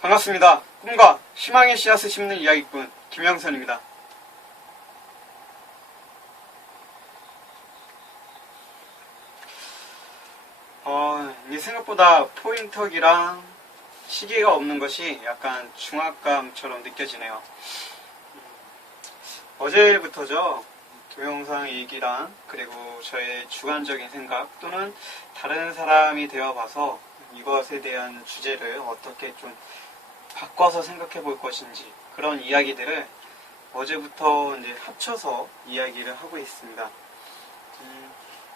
반갑습니다. 꿈과 희망의 씨앗을 심는 이야기꾼 김영선입니다. 생각보다 포인터기랑 시계가 없는 것이 약간 중압감처럼 느껴지네요. 어제부터죠. 동영상 얘기랑 그리고 저의 주관적인 생각 또는 다른 사람이 되어봐서 이것에 대한 주제를 어떻게 좀 바꿔서 생각해 볼 것인지 그런 이야기들을 어제부터 이제 합쳐서 이야기를 하고 있습니다.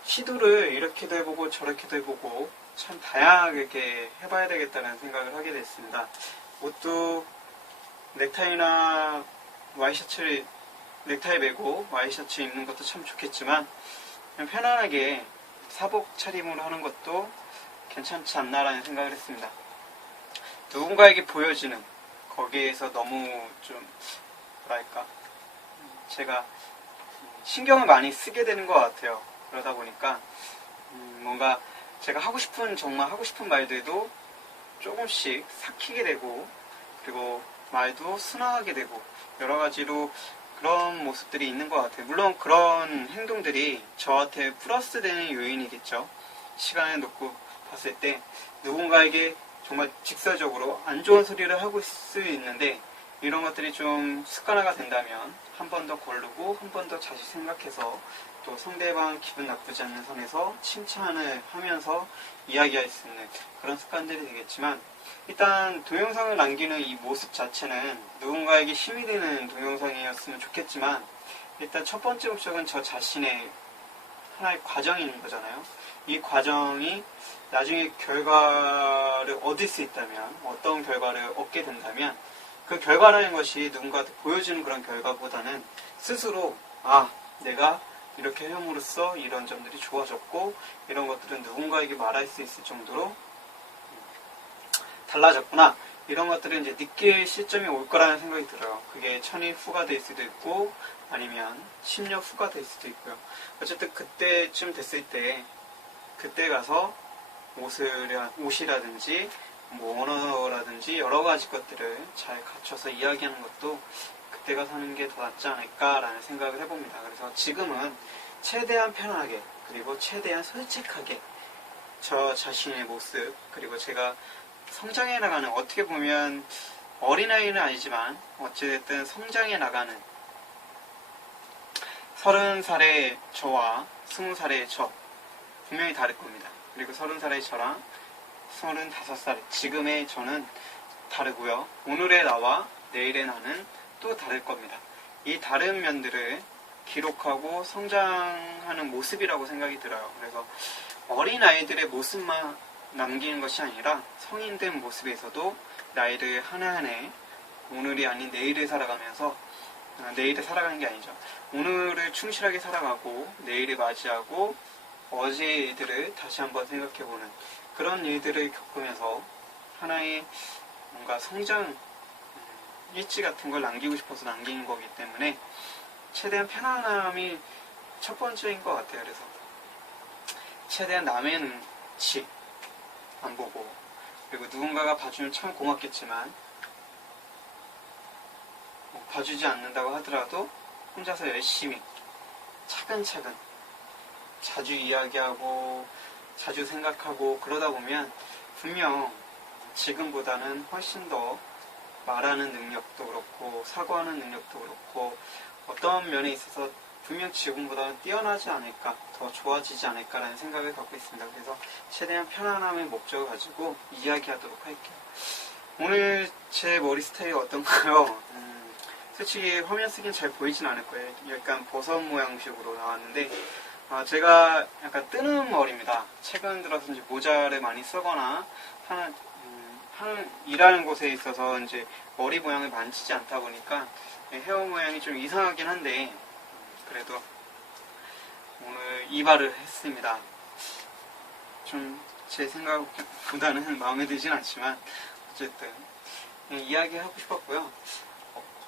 시도를 이렇게도 해보고 저렇게도 해보고 참 다양하게 해봐야 되겠다는 생각을 하게 됐습니다. 옷도 넥타이나 와이셔츠를 넥타이 매고 와이셔츠 입는 것도 참 좋겠지만 그냥 편안하게 사복 차림으로 하는 것도 괜찮지 않나라는 생각을 했습니다. 누군가에게 보여지는 거기에서 너무 좀 뭐랄까 제가 신경을 많이 쓰게 되는 것 같아요. 그러다 보니까 뭔가 제가 정말 하고 싶은 말들도 조금씩 삭히게 되고 그리고 말도 순화하게 되고 여러 가지로 그런 모습들이 있는 것 같아요. 물론 그런 행동들이 저한테 플러스 되는 요인이겠죠. 시간을 놓고 봤을 때 누군가에게 정말 직설적으로 안 좋은 소리를 하고 있을 수 있는데 이런 것들이 좀 습관화가 된다면 한 번 더 고르고 한 번 더 다시 생각해서 또 상대방 기분 나쁘지 않는 선에서 칭찬을 하면서 이야기할 수 있는 그런 습관들이 되겠지만 일단 동영상을 남기는 이 모습 자체는 누군가에게 힘이 되는 동영상이었으면 좋겠지만 일단 첫 번째 목적은 저 자신의 하나의 과정인 거잖아요. 이 과정이 나중에 결과를 얻을 수 있다면 어떤 결과를 얻게 된다면 그 결과라는 것이 누군가한테 보여주는 그런 결과보다는 스스로 내가 이렇게 함으로써 이런 점들이 좋아졌고 이런 것들은 누군가에게 말할 수 있을 정도로 달라졌구나 이런 것들을 이제 느낄 시점이 올 거라는 생각이 들어요. 그게 1000일 후가 될 수도 있고 아니면 10년 후가 될 수도 있고요. 어쨌든 그때쯤 됐을 때 그때 가서 옷이라든지 언어라든지 여러 가지 것들을 잘 갖춰서 이야기하는 것도 그때 가서 하는 게 더 낫지 않을까라는 생각을 해봅니다. 그래서 지금은 최대한 편하게 그리고 최대한 솔직하게 저 자신의 모습 그리고 제가 성장해 나가는 어떻게 보면 어린아이는 아니지만 어찌됐든 성장해 나가는 30살의 저와 20살의 저 분명히 다를 겁니다. 그리고 30살의 저랑 35살 지금의 저는 다르고요. 오늘의 나와 내일의 나는 또 다를 겁니다. 이 다른 면들을 기록하고 성장하는 모습이라고 생각이 들어요. 그래서 어린아이들의 모습만 남기는 것이 아니라 성인 된 모습에서도 나이를 하나하나 오늘이 아닌 내일을 살아가면서 내일을 살아가는 게 아니죠. 오늘을 충실하게 살아가고 내일을 맞이하고 어제의 일들을 다시 한번 생각해보는 그런 일들을 겪으면서 하나의 뭔가 성장 일지 같은 걸 남기고 싶어서 남기는 거기 때문에 최대한 편안함이 첫 번째인 것 같아요. 그래서 최대한 남의 눈치 안 보고 그리고 누군가가 봐주면 참 고맙겠지만 봐주지 않는다고 하더라도 혼자서 열심히 차근차근 자주 이야기하고 자주 생각하고 그러다 보면 분명 지금보다는 훨씬 더 말하는 능력도 그렇고 사고하는 능력도 그렇고 어떤 면에 있어서 분명 지금보다는 뛰어나지 않을까 더 좋아지지 않을까라는 생각을 갖고 있습니다. 그래서 최대한 편안함의 목적을 가지고 이야기하도록 할게요. 오늘 제 머리 스타일이 어떤가요? 솔직히 화면 쓰기는 잘 보이진 않을 거예요. 약간 버섯 모양식으로 나왔는데 제가 약간 뜨는 머리입니다. 최근 들어서 이제 모자를 많이 쓰거나 일하는 곳에 있어서 이제 머리 모양을 만지지 않다 보니까 헤어 모양이 좀 이상하긴 한데 그래도 오늘 이발을 했습니다. 좀 제 생각보다는 마음에 들진 않지만 어쨌든 이야기하고 싶었고요.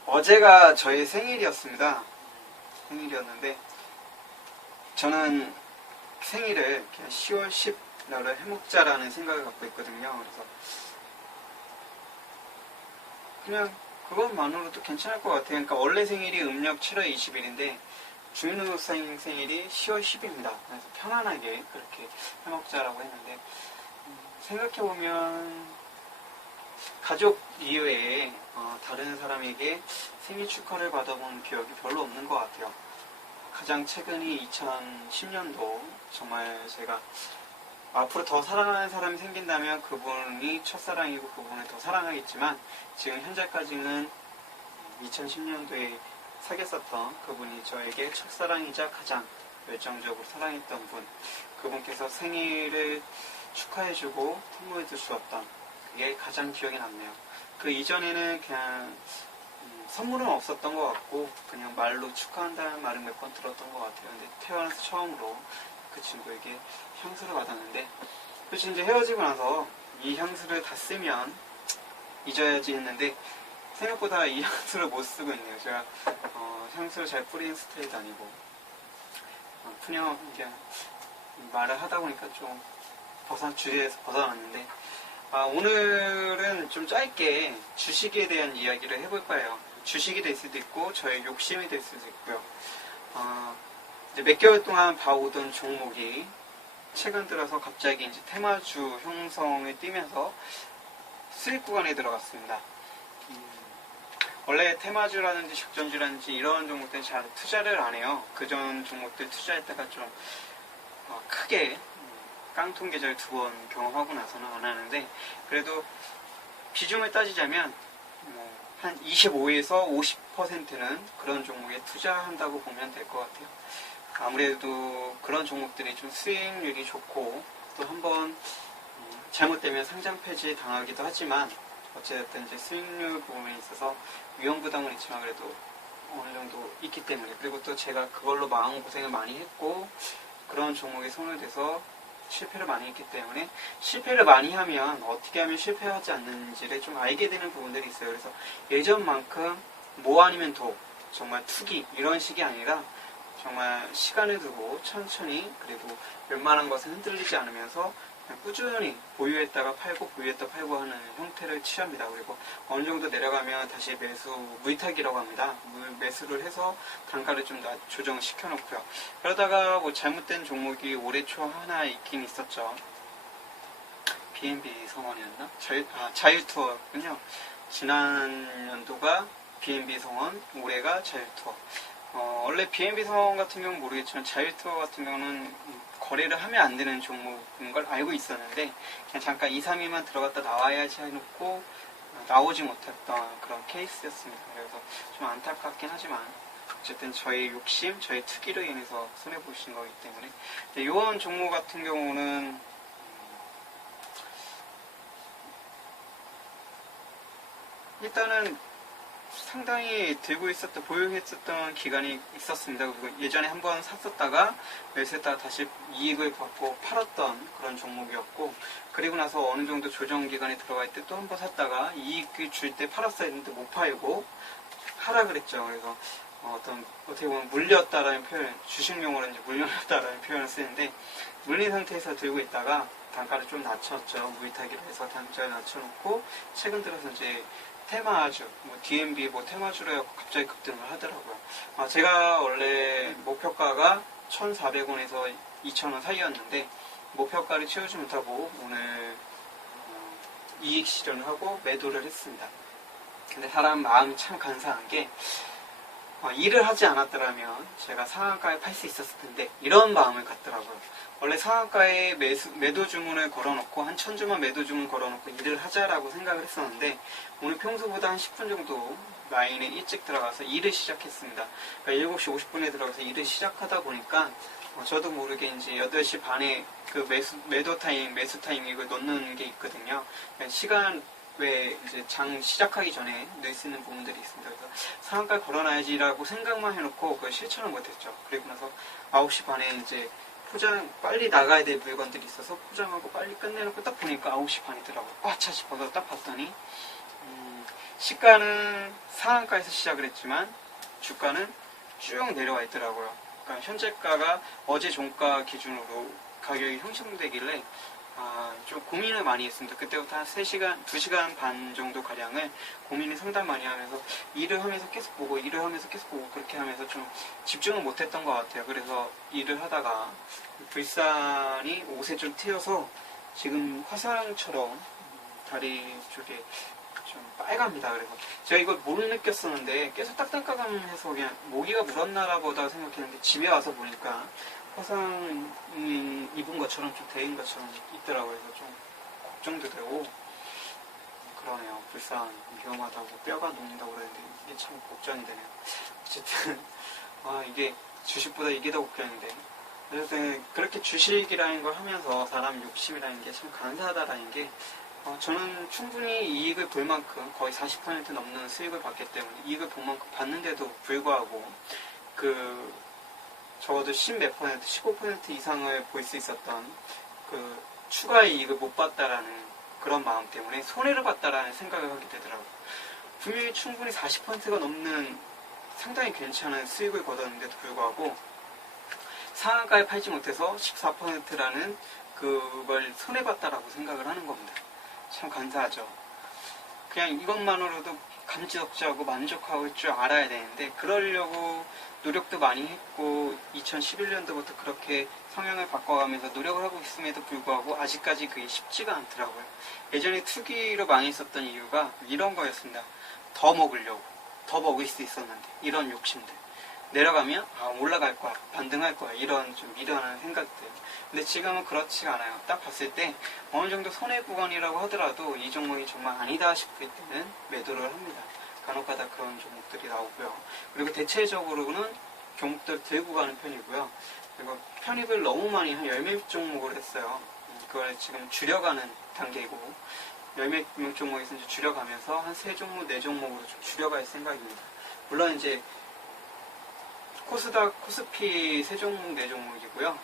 어제가 저의 생일이었습니다. 생일이었는데 저는 생일을 그냥 10월 10일날을 해먹자라는 생각을 갖고 있거든요. 그래서 그냥 그것만으로도 괜찮을 것 같아요. 그러니까 원래 생일이 음력 7월 20일인데 주민등록상 생일이 10월 10일입니다. 그래서 편안하게 그렇게 해먹자라고 했는데 생각해보면 가족 이외에 다른 사람에게 생일 축하를 받아본 기억이 별로 없는 것 같아요. 가장 최근이 2010년도 정말 제가 앞으로 더 사랑하는 사람이 생긴다면 그분이 첫사랑이고 그분을 더 사랑하겠지만 지금 현재까지는 2010년도에 사귀었었던 그분이 저에게 첫사랑이자 가장 열정적으로 사랑했던 분, 그분께서 생일을 축하해주고 선물도 주었던 그게 가장 기억에 남네요. 그 이전에는 그냥 선물은 없었던 것 같고 그냥 말로 축하한다는 말을 몇 번 들었던 것 같아요. 근데 태어나서 처음으로 그 친구에게 향수를 받았는데 그치 이제 헤어지고 나서 이 향수를 다 쓰면 잊어야지 했는데 생각보다 이 향수를 못 쓰고 있네요. 제가 향수를 잘 뿌리는 스타일도 아니고 그냥 이게 말을 하다 보니까 좀 주제에서 벗어났는데 오늘은 좀 짧게 주식에 대한 이야기를 해볼 거예요. 주식이 될 수도 있고 저의 욕심이 될 수도 있고요. 이제 몇 개월 동안 봐오던 종목이 최근 들어서 갑자기 이제 테마주 형성을 띠면서 수익 구간에 들어갔습니다. 원래 테마주라든지 적전주라든지 이런 종목들은 잘 투자를 안 해요. 그전 종목들 투자했다가 좀 크게 깡통 계절 2번 경험하고 나서는 안 하는데 그래도 비중을 따지자면 한 25에서 50%는 그런 종목에 투자한다고 보면 될 것 같아요. 아무래도 그런 종목들이 좀 수익률이 좋고 또 한번 잘못되면 상장 폐지 당하기도 하지만 어쨌든 이제 수익률 부분에 있어서 위험 부담은 있지만 그래도 어느 정도 있기 때문에 그리고 또 제가 그걸로 마음고생을 많이 했고 그런 종목에 손을 대서 실패를 많이 했기 때문에 실패를 많이 하면 어떻게 하면 실패하지 않는지를 좀 알게 되는 부분들이 있어요. 그래서 예전만큼 뭐 아니면 도 정말 투기 이런 식이 아니라 정말 시간을 두고 천천히 그리고 웬만한 것은 흔들리지 않으면서 그냥 꾸준히 보유했다가 팔고 보유했다 팔고 하는 형태를 취합니다. 그리고 어느 정도 내려가면 다시 매수 무이탁이라고 합니다. 매수를 해서 단가를 좀 조정시켜 놓고요. 그러다가 뭐 잘못된 종목이 올해 초 하나 있긴 있었죠. B&B 성원이었나? 자율투어군요. 지난 연도가 B&B 성원, 올해가 자율투어. 원래 B&B 성원 같은 경우는 모르겠지만 자율투어 같은 경우는 거래를 하면 안 되는 종목인 걸 알고 있었는데 그냥 잠깐 2, 3일만 들어갔다 나와야지 해놓고 나오지 못했던 그런 케이스였습니다. 그래서 좀 안타깝긴 하지만 어쨌든 저의 욕심, 저의 투기로 인해서 손해보신 거기 때문에 이번 종목 같은 경우는 일단은 상당히 들고 있었던, 보유했었던 기간이 있었습니다. 그리고 예전에 한번 샀었다가 매수했다가 다시 이익을 받고 팔았던 그런 종목이었고 그리고 나서 어느 정도 조정 기간에 들어갈 때 또 한번 샀다가 이익을 줄 때 팔았어야 했는데 못 팔고 하락을 했죠. 그래서 어떻게 보면 물렸다라는 표현, 주식용어로 이제 물렸다라는 표현을 쓰는데 물린 상태에서 들고 있다가 단가를 좀 낮췄죠. 무이타기를 해서 단가를 낮춰놓고 최근 들어서 이제 테마주, DMB 테마주로 해서 갑자기 급등을 하더라고요. 제가 원래 목표가가 1,400원에서 2,000원 사이였는데 목표가를 채우지 못하고 오늘 이익 실현을 하고 매도를 했습니다. 근데 사람 마음이 참 간사한 게 일을 하지 않았더라면 제가 상한가에 팔 수 있었을 텐데 이런 마음을 갖더라고요. 원래 상한가에 매도 주문을 걸어놓고 한 1,000주만 매도 주문 걸어놓고 일을 하자라고 생각을 했었는데 오늘 평소보다 한 10분 정도 라인에 일찍 들어가서 일을 시작했습니다. 그러니까 7시 50분에 들어가서 일을 시작하다 보니까 저도 모르게 이제 8시 반에 그 매수 타임 이걸 넣는 게 있거든요. 시간 왜 이제 장 시작하기 전에 넣을 수 있는 부분들이 있습니다. 그래서 상한가 걸어놔야지라고 생각만 해놓고 그걸 실천을 못했죠. 그리고 나서 9시 반에 이제 빨리 나가야 될 물건들이 있어서 포장하고 빨리 끝내놓고 딱 보니까 9시 반이더라고요. 꽉차 싶어서 딱 봤더니 시가는 상한가에서 시작을 했지만 주가는 쭉 내려와 있더라고요. 그러니까 현재가가 어제 종가 기준으로 가격이 형성되길래 좀 고민을 많이 했습니다. 그때부터 한 3시간, 2시간 반 정도 가량을 고민을 상당히 많이 하면서 일을 하면서 계속 보고 그렇게 하면서 좀 집중을 못했던 것 같아요. 그래서 일을 하다가 불산이 옷에 좀 튀어서 지금 화상처럼 다리 쪽에 좀 빨갑니다. 그래서 제가 이걸 못 느꼈었는데 계속 딱딱하면서 그냥 모기가 물었나 보다 생각했는데 집에 와서 보니까 화상 입은 것처럼 좀 데인 것처럼 있더라고요. 그래서 좀 걱정도 되고 그러네요. 불쌍 위험하다고 뼈가 녹는다고 그랬는데 이게 참 걱정이 되네요. 어쨌든 이게 주식보다 이게 더 걱정인데 어쨌든 그렇게 주식이라는 걸 하면서 사람 욕심이라는 게 참 간사하다라는 게 저는 충분히 이익을 볼 만큼 거의 40% 넘는 수익을 받기 때문에 이익을 볼 만큼 받는데도 불구하고 적어도 10몇 %, 15% 이상을 볼 수 있었던 추가 이익을 못 봤다라는 그런 마음 때문에 손해를 봤다라는 생각을 하게 되더라고요. 분명히 충분히 40%가 넘는 상당히 괜찮은 수익을 거뒀는데도 불구하고 상한가에 팔지 못해서 14%라는 그걸 손해봤다라고 생각을 하는 겁니다. 참 간사하죠. 그냥 이것만으로도 감지덕지하고 만족할 줄 알아야 되는데 그러려고 노력도 많이 했고 2011년도부터 그렇게 성향을 바꿔가면서 노력을 하고 있음에도 불구하고 아직까지 그게 쉽지가 않더라고요. 예전에 투기로 망했었던 이유가 이런 거였습니다. 더 먹으려고, 더 먹을 수 있었는데 이런 욕심들. 내려가면 올라갈 거야, 반등할 거야 이런 좀 미련한 생각들. 근데 지금은 그렇지가 않아요. 딱 봤을 때 어느 정도 손해 구간이라고 하더라도 이 종목이 정말 아니다 싶을 때는 매도를 합니다. 간혹가다 그런 종목들이 나오고요. 그리고 대체적으로는 종목들 들고 가는 편이고요. 그리고 편입을 너무 많이 한 10몇 종목을 했어요. 그걸 지금 줄여가는 단계이고 10몇 종목에서 이제 줄여가면서 한 3종목, 4종목으로 좀 줄여갈 생각입니다. 물론 이제 코스닥, 코스피 3종목, 4종목이고요.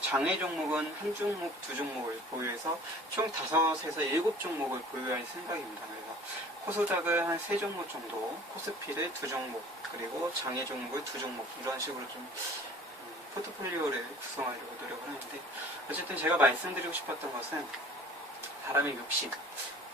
장외 종목은 1종목, 2종목을 보유해서 총 5에서 7종목을 보유할 생각입니다. 그래서 코스닥을 한 3종목 정도, 코스피를 2종목, 그리고 장외 종목을 2종목 이런 식으로 좀 포트폴리오를 구성하려고 노력을 하는데 어쨌든 제가 말씀드리고 싶었던 것은 사람의 욕심,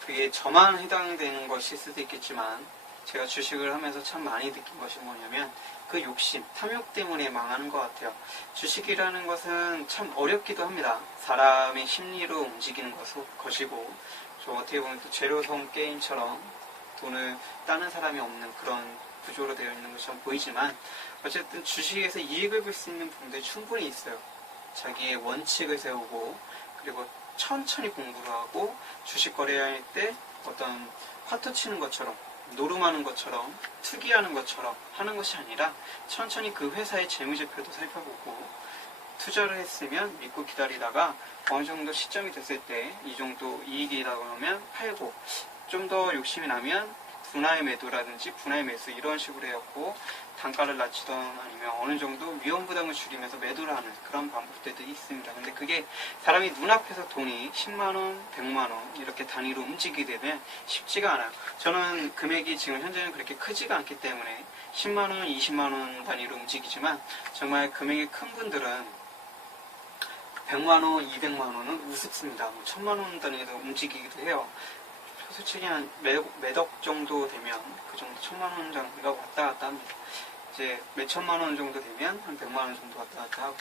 그게 저만 해당되는 것일 수도 있겠지만 제가 주식을 하면서 참 많이 느낀 것이 뭐냐면 그 욕심, 탐욕 때문에 망하는 것 같아요. 주식이라는 것은 참 어렵기도 합니다. 사람의 심리로 움직이는 것이고 좀 어떻게 보면 또 제로섬 게임처럼 돈을 따는 사람이 없는 그런 구조로 되어 있는 것처럼 보이지만 어쨌든 주식에서 이익을 볼 수 있는 부분들이 충분히 있어요. 자기의 원칙을 세우고 그리고 천천히 공부를 하고 주식 거래할 때 어떤 파토 치는 것처럼 노름하는 것처럼 투기하는 것처럼 하는 것이 아니라 천천히 그 회사의 재무제표도 살펴보고 투자를 했으면 믿고 기다리다가 어느 정도 시점이 됐을 때 이 정도 이익이라고 하면 팔고 좀 더 욕심이 나면 분할 매도라든지 분할 매수 이런 식으로 해갖고 단가를 낮추던 아니면 어느 정도 위험 부담을 줄이면서 매도를 하는 그런 방법들도 있습니다. 근데 그게 사람이 눈앞에서 돈이 10만원, 100만원 이렇게 단위로 움직이게 되면 쉽지가 않아요. 저는 금액이 지금 현재는 그렇게 크지가 않기 때문에 10만원, 20만원 단위로 움직이지만 정말 금액이 큰 분들은 100만원, 200만원은 우습습니다. 1000만원 단위로 움직이기도 해요. 솔직히 한 매덕 정도 되면 그 정도 1000만원 정도가 왔다 갔다 합니다. 이제 몇 천만원 정도 되면 한 100만원 정도 왔다 갔다 하고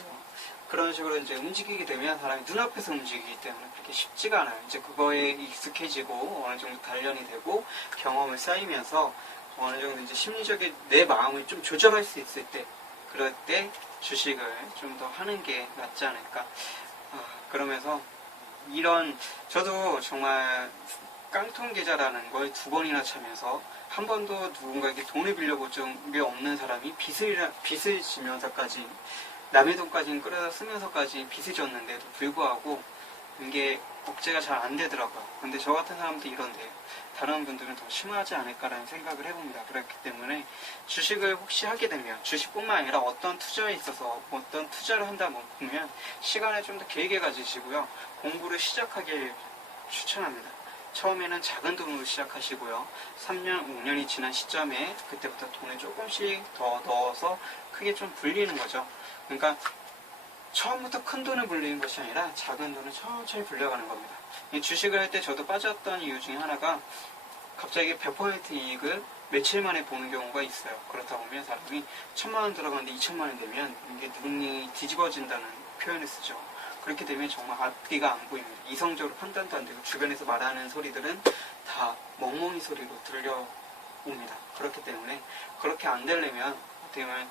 그런 식으로 이제 움직이게 되면 사람이 눈앞에서 움직이기 때문에 그렇게 쉽지가 않아요. 이제 그거에 익숙해지고 어느 정도 단련이 되고 경험을 쌓이면서 어느 정도 이제 심리적인 내 마음을 좀 조절할 수 있을 때 그럴 때 주식을 좀 더 하는 게 낫지 않을까. 그러면서 저도 정말 깡통 계좌라는 걸 2번이나 차면서 한 번도 누군가에게 돈을 빌려본 적이 없는 사람이 빚을 지면서까지 남의 돈까지는 끌어다 쓰면서까지 빚을 졌는데도 불구하고 이게 억제가 잘 안 되더라고요. 근데 저 같은 사람도 이런데 다른 분들은 더 심하지 않을까라는 생각을 해봅니다. 그렇기 때문에 주식을 혹시 하게 되면 주식뿐만 아니라 어떤 투자에 있어서 어떤 투자를 한다 보면 시간을 좀 더 길게 가지시고요. 공부를 시작하길 추천합니다. 처음에는 작은 돈으로 시작하시고요. 3년, 5년이 지난 시점에 그때부터 돈을 조금씩 더 넣어서 크게 좀 불리는 거죠. 그러니까 처음부터 큰 돈을 불리는 것이 아니라 작은 돈을 천천히 불려가는 겁니다. 이 주식을 할 때 저도 빠졌던 이유 중에 하나가 갑자기 100% 이익을 며칠 만에 보는 경우가 있어요. 그렇다 보면 사람이 1000만 원 들어가는데 2000만 원 되면 이게 눈이 뒤집어진다는 표현을 쓰죠. 그렇게 되면 정말 앞뒤가 안 보입니다. 이성적으로 판단도 안 되고 주변에서 말하는 소리들은 다 멍멍이 소리로 들려옵니다. 그렇기 때문에 그렇게 안 되려면 어떻게 보면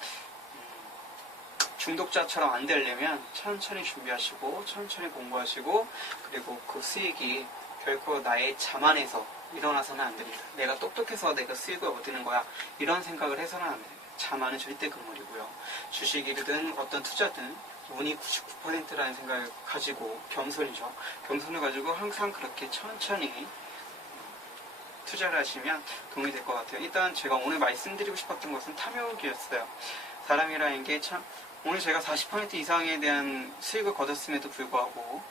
중독자처럼 안 되려면 천천히 준비하시고 천천히 공부하시고 그리고 그 수익이 결코 나의 자만에서 일어나서는 안 됩니다. 내가 똑똑해서 내가 수익을 얻는 거야 이런 생각을 해서는 안 됩니다. 자만은 절대 금물이고요. 주식이든 어떤 투자든 운이 99%라는 생각을 가지고 겸손이죠. 겸손을 가지고 항상 그렇게 천천히 투자를 하시면 도움이 될 것 같아요. 일단 제가 오늘 말씀드리고 싶었던 것은 탐욕이었어요. 사람이라는 게 참 오늘 제가 40% 이상에 대한 수익을 거뒀음에도 불구하고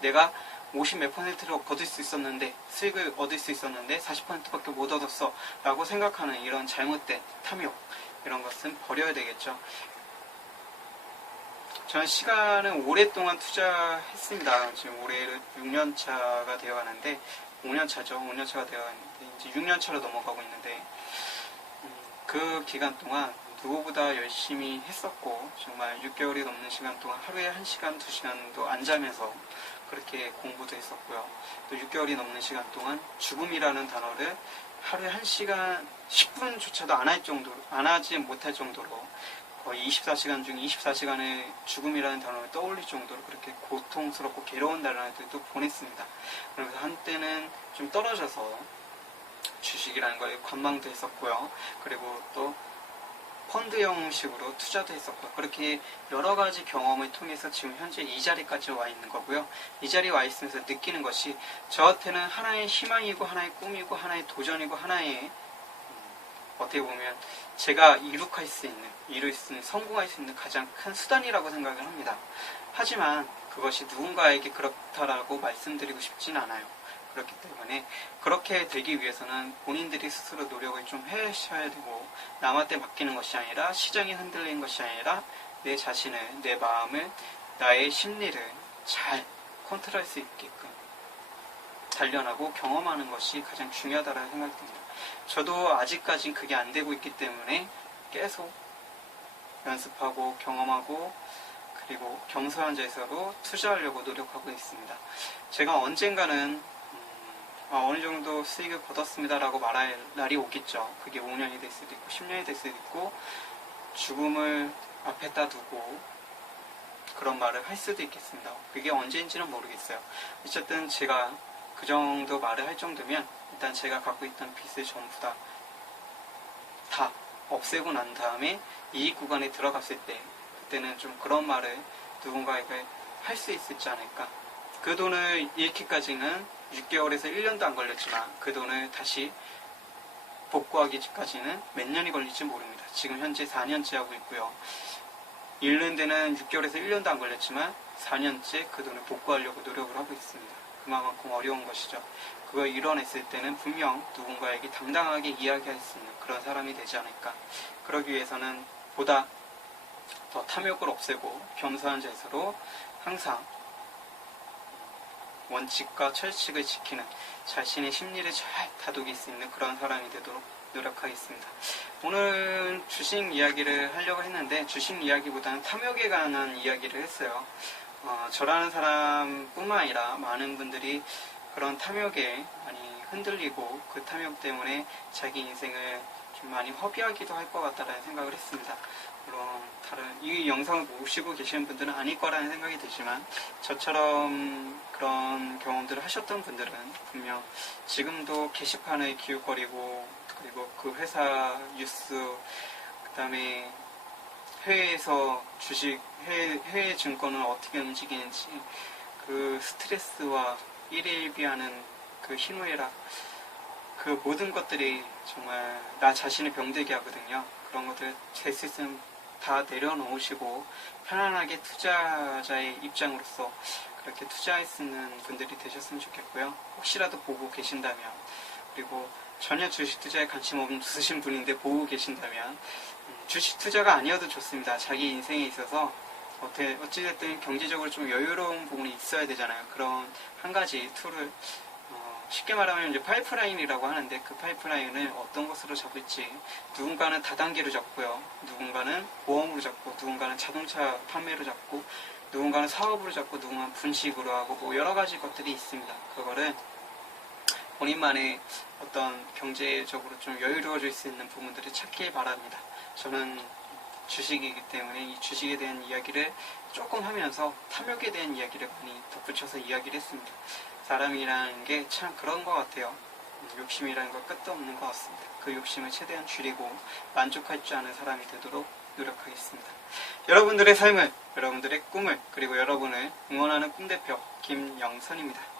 내가 50 몇 %를 거둘 수 있었는데 수익을 얻을 수 있었는데 40%밖에 못 얻었어 라고 생각하는 이런 잘못된 탐욕 이런 것은 버려야 되겠죠. 저는 시간을 오랫동안 투자했습니다. 지금 올해를 6년차가 되어가는데 5년차죠. 5년차가 되어가는데 이제 6년차로 넘어가고 있는데 그 기간 동안 누구보다 열심히 했었고 정말 6개월이 넘는 시간 동안 하루에 1시간, 2시간도 안 자면서 그렇게 공부도 했었고요. 또 6개월이 넘는 시간 동안 죽음이라는 단어를 하루에 1시간, 10분조차도 안 하지 못할 정도로 거의 24시간 중 24시간을 죽음이라는 단어를 떠올릴 정도로 그렇게 고통스럽고 괴로운 날들도 보냈습니다. 그러면서 한때는 좀 떨어져서 주식이라는 걸 관망도 했었고요. 그리고 또 펀드 형식으로 투자도 했었고요. 그렇게 여러 가지 경험을 통해서 지금 현재 이 자리까지 와 있는 거고요. 이 자리에 와 있으면서 느끼는 것이 저한테는 하나의 희망이고 하나의 꿈이고 하나의 도전이고 하나의 어떻게 보면 제가 이룰 수 있는, 성공할 수 있는 가장 큰 수단이라고 생각을 합니다. 하지만 그것이 누군가에게 그렇다라고 말씀드리고 싶진 않아요. 그렇기 때문에 그렇게 되기 위해서는 본인들이 스스로 노력을 좀 해주셔야 되고 남한테 맡기는 것이 아니라 시장이 흔들리는 것이 아니라 내 자신을, 내 마음을, 나의 심리를 잘 컨트롤할 수 있게끔 단련하고 경험하는 것이 가장 중요하다고 생각됩니다. 저도 아직까지 그게 안 되고 있기 때문에 계속 연습하고 경험하고 그리고 겸손한 자세로 투자하려고 노력하고 있습니다. 제가 언젠가는 어느 정도 수익을 거뒀습니다라고 말할 날이 오겠죠. 그게 5년이 될 수도 있고 10년이 될 수도 있고 죽음을 앞에다 두고 그런 말을 할 수도 있겠습니다. 그게 언제인지는 모르겠어요. 어쨌든 제가 그 정도 말을 할 정도면 일단 제가 갖고 있던 빚을 전부 다 없애고 난 다음에 이익 구간에 들어갔을 때 그때는 좀 그런 말을 누군가에게 할 수 있을지 않을까. 그 돈을 잃기까지는 6개월에서 1년도 안 걸렸지만 그 돈을 다시 복구하기까지는 몇 년이 걸릴지 모릅니다. 지금 현재 4년째 하고 있고요. 잃는 데는 6개월에서 1년도 안 걸렸지만 4년째 그 돈을 복구하려고 노력을 하고 있습니다. 그만큼 어려운 것이죠. 그걸 이뤄냈을 때는 분명 누군가에게 당당하게 이야기할 수 있는 그런 사람이 되지 않을까. 그러기 위해서는 보다 더 탐욕을 없애고 겸손한 자세로 항상 원칙과 철칙을 지키는 자신의 심리를 잘 다독일 수 있는 그런 사람이 되도록 노력하겠습니다. 오늘 주식 이야기를 하려고 했는데 주식 이야기보다는 탐욕에 관한 이야기를 했어요. 저라는 사람뿐만 아니라 많은 분들이 그런 탐욕에 많이 흔들리고 그 탐욕 때문에 자기 인생을 좀 많이 허비하기도 할 것 같다는 생각을 했습니다. 물론 이 영상을 보시고 계시는 분들은 아닐 거라는 생각이 들지만 저처럼 그런 경험들을 하셨던 분들은 분명 지금도 게시판을 기웃거리고 그리고 그 회사 뉴스 그 다음에 해외에서 주식 해외 증권은 어떻게 움직이는지 그 스트레스와 일일비하는 그 희노애락 그 모든 것들이 정말 나 자신을 병들게 하거든요. 그런 것들 될 수 있으면 다 내려놓으시고 편안하게 투자자의 입장으로서 그렇게 투자할 수 있는 분들이 되셨으면 좋겠고요. 혹시라도 보고 계신다면 그리고 전혀 주식 투자에 관심 없으신 분인데 보고 계신다면 주식 투자가 아니어도 좋습니다. 자기 인생에 있어서 어찌됐든 경제적으로 좀 여유로운 부분이 있어야 되잖아요. 그런 한 가지 툴을 쉽게 말하면 이제 파이프라인이라고 하는데, 그 파이프라인을 어떤 것으로 잡을지, 누군가는 다단계로 잡고요, 누군가는 보험으로 잡고, 누군가는 자동차 판매로 잡고, 누군가는 사업으로 잡고, 누군가는 분식으로 하고, 뭐 여러 가지 것들이 있습니다. 그거를 본인만의 어떤 경제적으로 좀 여유로워질 수 있는 부분들을 찾길 바랍니다. 저는 주식이기 때문에 이 주식에 대한 이야기를 조금 하면서 탐욕에 대한 이야기를 많이 덧붙여서 이야기를 했습니다. 사람이라는 게 참 그런 것 같아요. 욕심이라는 건 끝도 없는 것 같습니다. 그 욕심을 최대한 줄이고 만족할 줄 아는 사람이 되도록 노력하겠습니다. 여러분들의 삶을, 여러분들의 꿈을, 그리고 여러분을 응원하는 꿈대표 김영선입니다.